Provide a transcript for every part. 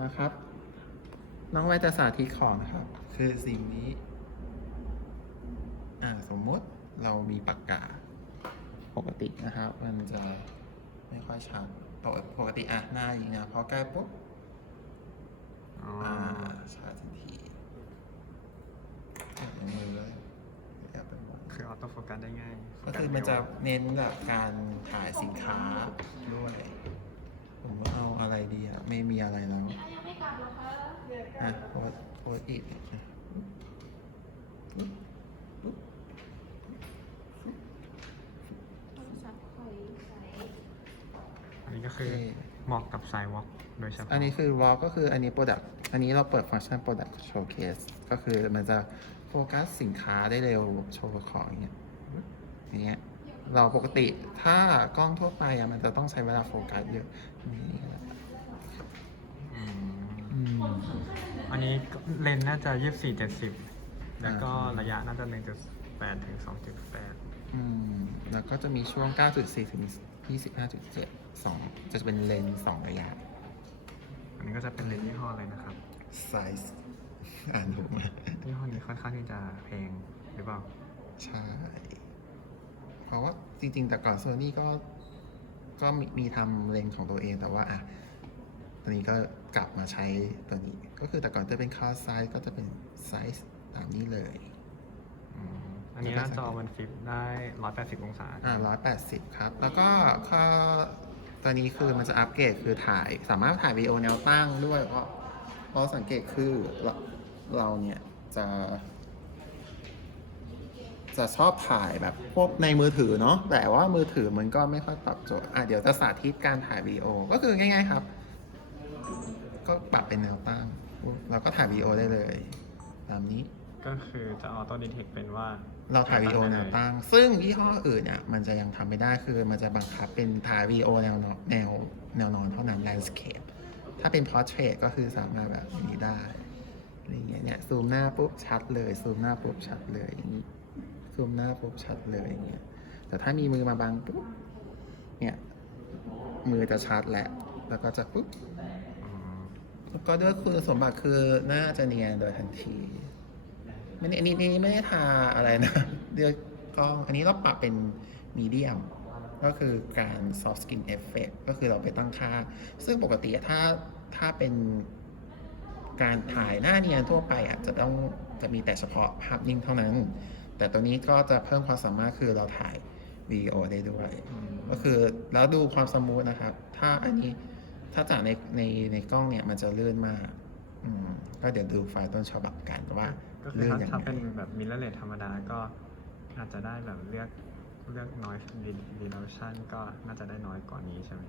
นะครับ น้องไว้จะสาธิตของนะครับ คือสิ่งนี้ อ่าสมมุติเรามีปากกา ปกตินะครับ มันจะไม่ค่อยชัดปกปกติอะหน้าอย่างเงี้ยพอใกล้ปุ๊บอ๋ออ่าชัดทันทีจับในมือเลยแอบไปมองคือออโต้โฟกัสได้ง่ายก็คือมันจะเน้นแบบการถ่ายสินค้าด้วย ผมว่าเอาอะไรดีอะไม่มีอะไรแล้ว อะโพสโพสอีกอะปุ๊บปุ๊บโทรศัพท์คอยใส่อันนี้ก็คือเหมาะกับสายวอล์กโดยเฉพาะอันนี้คือ wall ก็คืออันนี้ product อันนี้เราเปิดฟังก์ชัน product showcase ก็คือมันจะโฟกัสสินค้าได้เร็วโชว์ของอย่างเงี้ยอย่างเงี้ยเราปกติถ้ากล้องทั่วไปอะมันจะต้องใช้เวลาโฟกัสเยอะนี่แหละ อืม อืม อันนี้ก็เลนส์น่าจะ24 70แล้วก็ระยะน่าจะ1.8ถึง2.8อืมแล้วก็จะมีช่วง 9.4 ถึง 25.7 2 จะเป็นเลนส์สองระยะ อันนี้ก็จะเป็นเลนส์ยี่ห้ออะไรนะครับ size อ่านถูกไหมยี่ห้อนี้ค่อนข้างที่จะแพงหรือเปล่า ใช่ เพราะว่าจริงๆ แต่ก่อนโซนี่ก็ก็มีมีทำเลนส์ของตัวเองแต่ว่าอะตอนนี้ก็ กลับมาใช้ตัวนี้ ก็คือแต่ก่อนจะเป็นคาไซส์ก็จะเป็นไซส์ตามนี้เลยอืมอันนี้หน้าจอมันฟิปได้ 180 องศา อ่าร้อยแปดสิบครับ แล้วก็ข้อตอนนี้คือมันจะอัปเกรดคือถ่าย สามารถถ่ายวีดีโอแนวตั้งด้วย เพราะเพราะสังเกตคือเราเราเนี่ยจะ จะชอบถ่ายแบบพวกในมือถือเนาะ แต่ว่ามือถือมันก็ไม่ค่อยตอบโจทย์ อะเดี๋ยวจะสาธิตการถ่ายวีดีโอ ก็คือง่ายๆครับ ก็ปรับเป็นแนวตั้งเราก็ถ่ายวีดีโอได้เลย ตามนี้ ก็คือจะออโต้ดีเทคเป็นว่า เราถ่ายวีดีโอแนวตั้ง ซึ่งยี่ห้ออื่นเนี่ยมันจะยังทำไม่ได้คือมันจะบังคับเป็นถ่ายวีดีโอแนวนอนแนวแนวนอนเท่านั้น landscape ถ้าเป็น portrait ก็คือสามารถแบบนี้ได้อะไรอย่างเงี้ยเนี่ยซูมหน้าปุ๊บชัดเลยซูมหน้าปุ๊บชัดเลยอย่างนี้ซูมหน้าปุ๊บชัดเลยอย่างเงี้ยแต่ถ้ามีมือมาบังปุ๊บเนี่ยมือจะชัดแหละ แล้วก็จะปุ๊บอืมแล้ว ก็ด้วยคุณสมบัติคือหน้าจะเนียนโดยทันทีไม่อันนี้อันนี้ไม่ได้ทาอะไรนะเดือกกล้องอันนี้เราปรับเป็นมีเดียมก็คือการ soft skin effect ก็คือเราไปตั้งค่า ซึ่งปกติถ้าถ้าเป็นการถ่ายหน้าเนียนทั่วไปอะจะต้องจะมีแต่เฉพาะภาพนิ่งเท่านั้น แต่ตัวนี้ก็จะเพิ่มความสามารถคือเราถ่ายวิดีโอได้ด้วย ก็คือแล้วดูความสมูทนะครับ ถ้าอันนี้ ถ้าจากในในในกล้องเนี่ยมันจะลื่นมาก อืม ก็เดี๋ยวดูไฟล์ต้นฉบับกันว่าก็คือลื่นถ้ายังถ้าไงเป็นแบบมิลเลอร์เลธรรมดาก็อาจจะได้แบบเลือกเลือก noise reduction ก็น่าจะได้น้อยกว่านี้ใช่ไหม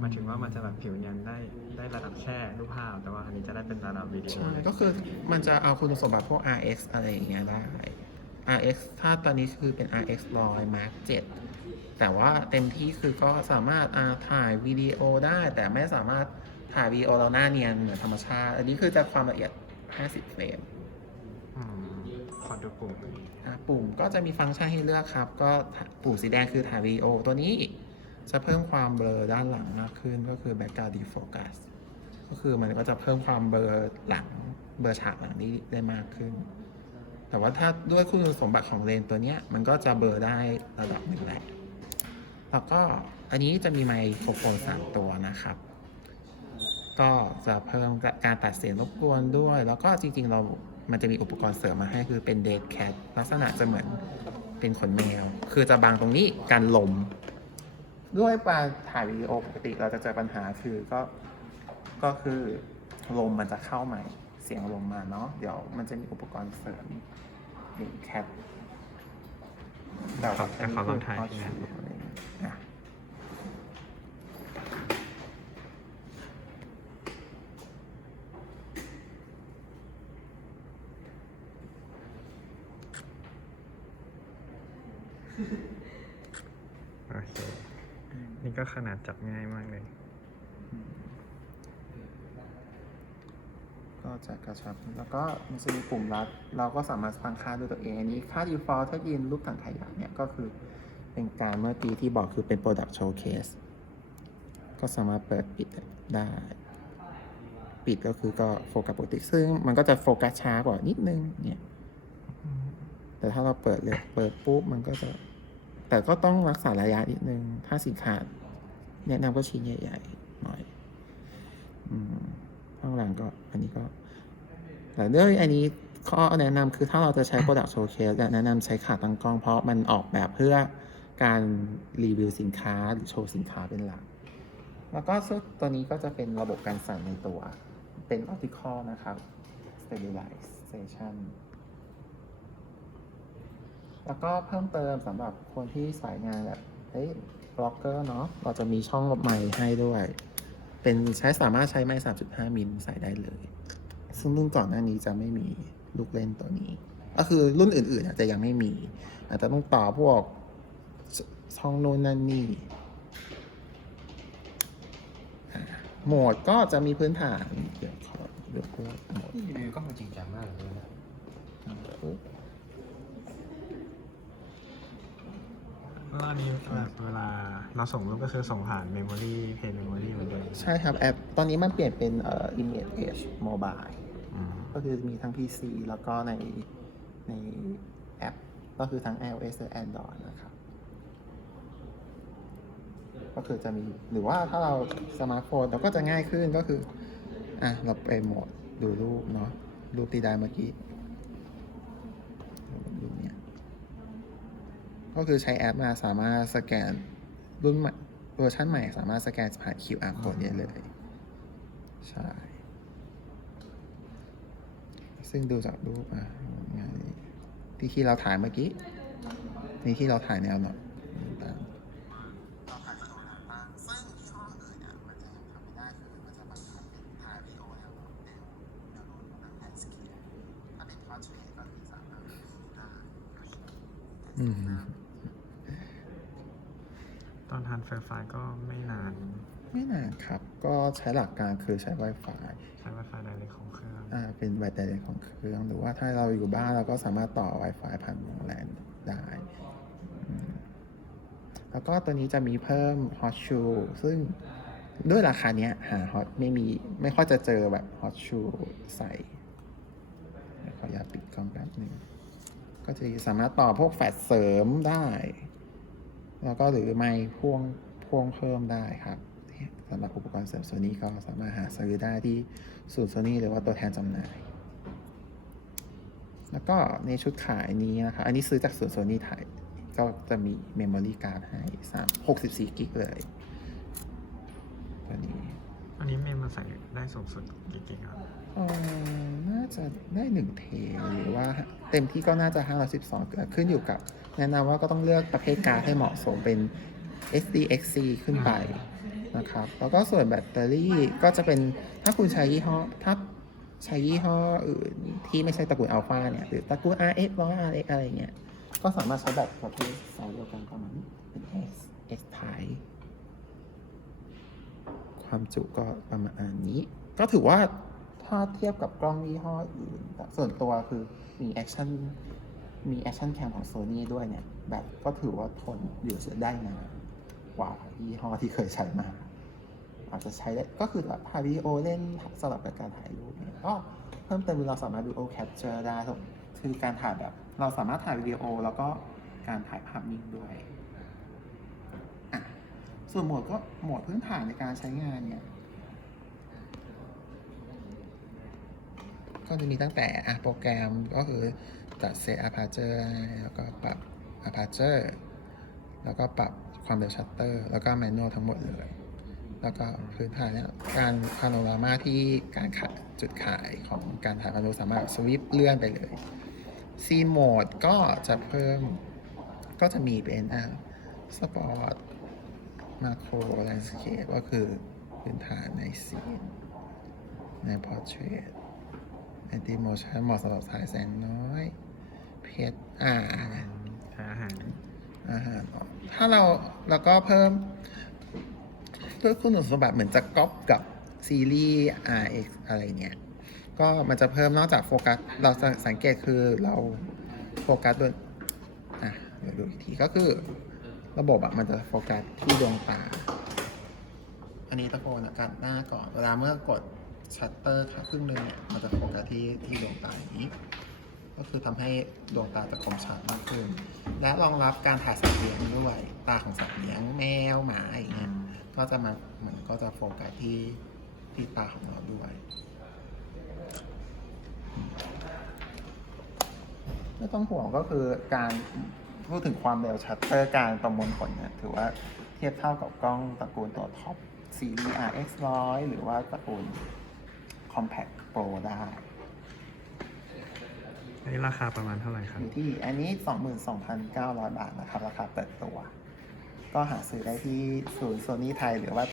หมายถึงว่ามันจะแบบผิวเนียนได้ได้ระดับแค่รูปภาพ แต่ว่าอันนี้จะได้เป็นระดับวิดีโอใช่เลยก็คือมันจะเอาคุณสมบัติพวก RX อะไรอย่างเงี้ยได้ RX ถ้าตอนนี้คือเป็น RX 100 Mark 7 แต่ว่าเต็มที่คือก็สามารถอ่าถ่ายวิดีโอได้ แต่ไม่สามารถถ่ายวิดีโอเราหน้าเนียนเหมือนธรรมชาติ อันนี้คือจะความละเอียด 50 เฟรมอืมขอดูปุ่มหน่อยอะปุ่มก็จะมีฟังก์ชันให้เลือกครับ ก็ปุ่มสีแดงคือถ่ายวิดีโอตัวนี้จะเพิ่มความเบลอด้านหลังมากขึ้นก็คือ background defocus ก็คือมันก็จะเพิ่มความเบลอหลังเบลอฉากหลังนี้ได้มากขึ้น แต่ว่าถ้าด้วยคุณสมบัติของเลนส์ตัวเนี้ยมันก็จะเบลอได้ระดับหนึ่งแหละ แล้วก็อันนี้จะมีไมโครโฟนสามตัวนะครับ ก็จะเพิ่มการตัดเสียงรบกวนด้วย แล้วก็จริง ๆ เรามันจะมีอุปกรณ์เสริมมาให้คือเป็นเด d แคทลักษณะจะเหมือนเป็นขนแมว คือจะบังตรงนี้กันลม ด้วยการถ่ายวิดีโอปกติเราจะเจอปัญหาคือก็ก็คือลมมันจะเข้าใหม่เสียงลมมาเนาะเดี๋ยวมันจะมีอุปกรณ์เสริมเด d แคทขอขอลองถ่าย ที ทีนะ อะ โอเค นี่ก็ขนาดจับง่ายมากเลย ก็จะกระชับ แล้วก็มันจะมีปุ่มลัด เราก็สามารถตั้งค่าด้วยตัวเองอันนี้ค่า default ถ้ายืนรูปถังขยะเนี่ยก็คือเป็นการเมื่อกี้ที่บอกคือเป็น product showcase ก็สามารถเปิดปิดได้ ปิดก็คือก็โฟกัสปกติ ซึ่งมันก็จะโฟกัสช้ากว่านิดนึงเนี่ย แต่ถ้าเราเปิดเลยเปิดปุ๊บมันก็จะ แต่ก็ต้องรักษาระยะนิดนึง ถ้าสินค้าแนะนำก็ชิ้นใหญ่ๆหน่อยข้างหลังก็ อันนี้ก็แต่ด้วยอันนี้ข้อแนะนำคือถ้าเราจะใช้ Product Showcase แนะนำใช้ขาตั้งกล้อง เพราะมันออกแบบเพื่อการรีวิวสินค้าหรือโชว์สินค้าเป็นหลัก แล้วก็ซึ่งตัวนี้ก็จะเป็นระบบการสั่นในตัว เป็น optical นะครับ stabilization แล้วก็เพิ่มเติมสำหรับคนที่สายงานแบบเฮ้ยบล็อกเกอร์เนาะเราจะมีช่องไมค์ให้ด้วย เป็นใช้สามารถใช้ไมค์3.5 มิลใส่ได้เลย ซึ่งรุ่นก่อนหน้านี้จะไม่มีลูกเล่นตัวนี้ ก็คือรุ่นอื่นๆ อาจจะยังไม่มี อาจจะต้องต่อพวกชช่องโน้นนั่นนี่อะโหมดก็จะมีพื้นฐานเดี๋ยวขอเลือกโหมดนี่รีวิวก็มันจริงจังมากเลยนะ ปุ๊บ แล้วอันนี้แบบเวลาเราส่งรูปก็คือส่งผ่านเมมโมรีเพจเมมโมรีเหมือนเดิมใช่ครับแอป ตอนนี้มันเปลี่ยนเป็นเอ่อ Image Edge Mobile อืมก็คือมีทั้ง PC แล้วก็ในในแอป ก็คือทั้ง iOS และ Android นะครับ ก็คือจะมีหรือว่าถ้าเราสมาร์ทโฟนเราก็จะง่ายขึ้นก็คือ อะ เราไปโหมดดูรูปเนาะรูปที่ได้เมื่อกี้รูปเนี้ย ก็คือใช้แอปมาสามารถสแกนรุ่นใหม่เวอร์ชันใหม่สามารถสแกนผ่าน QR code ได้เลย ใช่ ซึ่งดูจากรูปอะงานนี้ที่ที่เราถ่ายเมื่อกี้ นี่ที่เราถ่ายแนวหน่อยต่างเราถ่ายวิดีโอแนวตั้งซึ่งยี่ห้ออื่นเนี่ยมันจะทำไม่ได้คื อมันจะบังคับเป็นถ่ายวิดีโอแนวแนวแนวโน้นแบบแอนสเกียถ้าเป็นพอร์เทรตก็คือสามารถดูได้อืมตอนทานเฟอร์ไฟล์ก็ไม่นาน ไม่นานครับ ก็ใช้หลักการคือใช้ Wi-Fi ใช้ Wi-Fi ไดเรกของเครื่อง อ่าเป็นไวไดเรกของเครื่อง หรือว่าถ้าเราอยู่บ้านเราก็สามารถต่อ Wi-Fi ผ่านวงแลนได้อืมแล้วก็ตัวนี้จะมีเพิ่ม Hot Shoe ซึ่งด้วยราคาเนี้ยหา Hot ไม่มีไม่ค่อยจะเจอแบบ Hot Shoe ใส่เดี๋ยวขออนุญาตปิดกล้องแป๊บหนึงก็จะสามารถต่อพวกแฟลชเสริมได้ แล้วก็หรือไม่พ่วงพ่วงเพิ่มได้ครับสำหรับอุปกรณ์เสริมโซนี่ก็สามารถหาซื้อได้ที่ศูนย์โซนี่หรือว่าตัวแทนจำหน่าย แล้วก็ในชุดขายนี้นะครับอันนี้ซื้อจากศูนย์โซนี่ไทยก็จะมีเมมโมรี่การ์ดให้สามหกสิบสี่กิกเลยตัวนี้อันนี้เมมมันใส่ได้สูงสุดกี่กิกครับเอ่อน่า จะได้หนึ่งเทหรือว่าเต็มที่ก็น่าจะ512เกิดขึ้นอยู่กับ แนะนำว่าก็ต้องเลือกประเภทการให้เหมาะสมเป็น SDXC ขึ้นไปนะครับ แล้วก็ส่วนแบตเตอรี่ก็จะเป็นถ้าคุณใช้ยี่ห้อถ้าใช้ยี่ห้ออื่นที่ไม่ใช่ตระกูลอัลฟาเนี่ย หรือตระกูล RX 100 RX อะไรเงี้ย ก็สามารถใช้แบตประเภทไซส์เดียวกันประมาณนี้เป็น S S type ความจุก็ประมาณนี้ ก็ถือว่า ถ้าเทียบกับกล้องยี่ห้ออื่น ส่วนตัวคือมีแอคชั่นมีแอคชั่นแคมของ Sony ด้วยเนี่ย แบบก็ถือว่าทนอยู่ได้นานกว่ายี่ห้อที่เคยใช้มา อาจจะใช้ได้ก็คือแบบถ่ายวิดีโอเล่นสลับกับการถ่ายรูปเนี่ยก็เพิ่มเติมเราสามารถดีโอแคปเจอร์ได้คือการถ่ายแบบ เราสามารถถ่ายวิดีโอแล้วก็การถ่ายภาพนิ่งด้วยส่วนโหมดก็โหมดพื้นฐานในการใช้งานเนี่ย ก็จะมีตั้งแต่อะโปรแกรมก็คือจัดเซต aperture แล้วก็ปรับ aperture แล้วก็ปรับความเร็วชัตเตอร์ แล้วก็แมนนวลทั้งหมดเลย แล้วก็พื้นฐานเนี่ยการพาโนรามาที่การขายจุดขายของการถ่ายพาโนสามารถสวิปเลื่อนไปเลยซีนโหมดก็จะเพิ่มก็จะมีเป็นอะสปอร์ตมาโครแลนด์สเคปก็คือพื้นฐานในซีนในพอร์เทรต แอนติโมชันเหมาะสำหรับสายแสงน้อย เพชรอ่าใช้อาหารอาหารอ่อนถ้าเราแล้วก็เพิ่มด้วยคุณสมบัติเหมือนจะก๊อปกับซีรีส์ RX อะไรเนี่ยก็มันจะเพิ่มนอกจากโฟกัส เราจะสังเกตคือเราโฟกัสโดยอะเดี๋ยวดูอีกทีก็คือ ระบบอะมันจะโฟกัสที่ดวงตา อันนี้ตะโกนอากาศหน้าก่อน เวลาเมื่อกดชัตเตอร์ค่ะครึ่งหนึ่งเนี่ยมันจะโฟกัส ที่ที่ดวงตาอย่างนี้ ก็คือทำให้ดวงตาจะคมชัดมากขึ้น และรองรับการถ่ายสัตว์เลี้ยงด้วยตาของสัตว์เลี้ยงแมวหมาอย่างเงี้ยก็จะมาเหมือนก็จะโฟกัสที่ที่ตาของเราด้วยไม่ต้องห่วงก็คือการพูดถึงความเร็วชัตเตอร์การประมวลผลเนี่ยถือว่าเทียบเท่ากับกล้องตระกูลตัวท็อปซีรีส์ RX 100หรือว่าตระกูล Compact Pro ได้ อันนี้ราคาประมาณเท่าไหร่ครับ อยู่ที่อันนี้ 22,900 บาทนะครับ ราคาเปิดตัว ก็หาซื้อได้ที่ศูนย์โซนี่ไทยหรือว่า